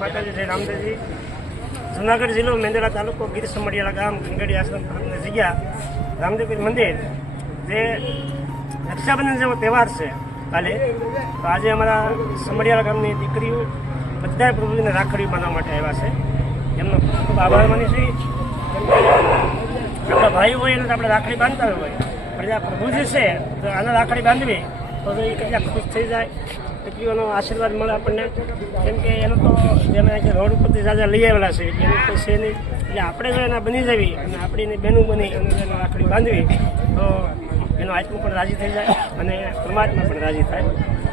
માતાજી જય રામદેવજી. જુનાગઢ જિલ્લો મેંદરા તાલુકો ગીર સમડિયાળા ગામ ગંગડી આશ્રમ જગ્યા રામદેવપીર મંદિર, જે રક્ષાબંધન જેવો તહેવાર છે કાલે. તો આજે અમારા સમડિયાળા ગામની દીકરીઓ બધાએ પ્રભુજીને રાખડીઓ બાંધવા માટે આવ્યા છે. એમનો ખૂબ આભાર માની છીએ આપણા ભાઈ હોય એને તો આપણે રાખડી બાંધતા હોય. પણ આ પ્રભુજી છે, તો આને રાખડી બાંધવી, તો એ કેટલા ખુશ થઈ જાય. એટલી આશીર્વાદ મળે આપણને. કેમ કે એનો તો જેને કે રોડ ઉપરથી સાજા લઈ આવેલા છે, એનું કોઈ છે નહીં. એટલે આપણે જો એના બની જવી અને આપણી બહેનું બની અને એને રાખડી બાંધવી, તો એનો આત્મા પણ રાજી થઈ જાય અને પરમાત્મા પણ રાજી થાય.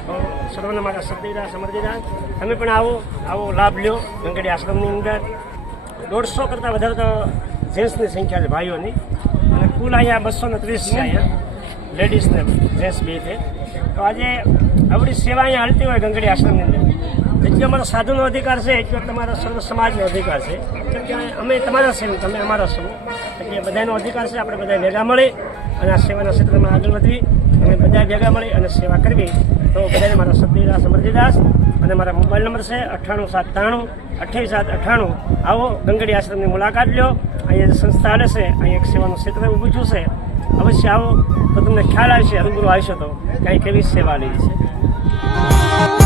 તો સર્વને મારા સદીરા સમર્દીરા તમે પણ આવો આવો લાભ લ્યો ગંગડી આશ્રમની અંદર. દોઢસો કરતાં વધારે તો જેન્ટ્સની સંખ્યા છે, ભાઈઓની. અને કુલ અહીંયા બસો ને ત્રીસ છે અહીંયા. લેડીઝને જેન્ટ્સ બે છે. તો આજે આપણી સેવા અહીંયા હાલતી હોય ગંગડી આશ્રમની અંદર. જેટલો અમારો સાધુનો અધિકાર છે, એટલો તમારો સર્વ સમાજનો અધિકાર છે. કેમ કે અમે તમારા છે તમે અમારા છો એટલે બધાનો અધિકાર છે, આપણે બધા ભેગા મળી અને આ સેવાના ક્ષેત્રમાં આગળ વધવી અને બધા ભેગા મળી અને સેવા કરવી. તો બધાને મારા સદીદાસ અમરજીદાસ અને મારા મોબાઈલ નંબર છે, અઠ્ઠાણું સાત ત્રાણું, અઠ્યાવીસ સાત અઠ્ઠાણું. આવો ગંગડી આશ્રમની મુલાકાત લ્યો. અહીંયા સંસ્થા હાલે છે, અહીંયા એક સેવાનું ક્ષેત્ર ઊભું થયું છે. અવશ્ય આવો. તો તમને ખ્યાલ આવશે રૂબરૂ આવશો તો કાંઈ કેવી સેવા લેવી છે.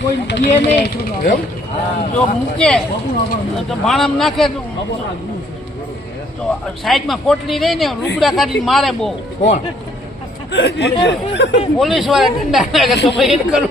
કોઈ તો ભાણામાં નાખે તો સાઈડમાં પોટલી રહી ને લુગડા કાઢી મારે બહુ કોણ? પોલીસવાળા ડંડા નાખે તો ભાઈ કરું.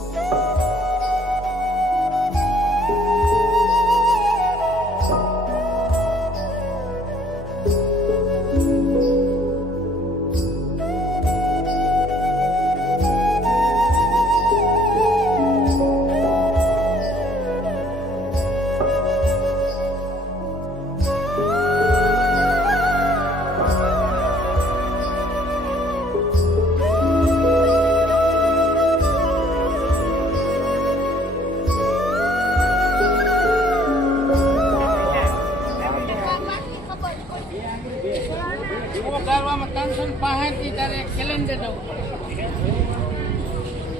ત્રણસો ત્યારે તારે કેલેન્ડર જવું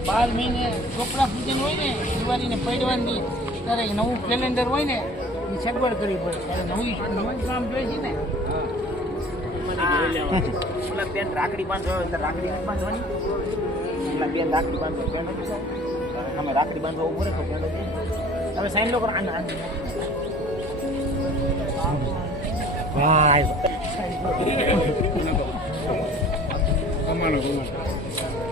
બાર મહિને ચોપડા પૂજન હોય ને દિવાળીને પડવાની ત્યારે નવું કેલેન્ડર હોય ને એ સગવડ કરવી પડે. ત્યારે નવું નવું કામ જોઈએ છે ને. ઓલા બેન રાખડી બાંધો રાખડી બાંધવાની. પેલા બેન રાખડી બાંધો બેન નથી બાંધવાની? તમે રાખડી બાંધવા ઊભો રહે તો બેન તમે સાઈન લો કરો આને mano, con.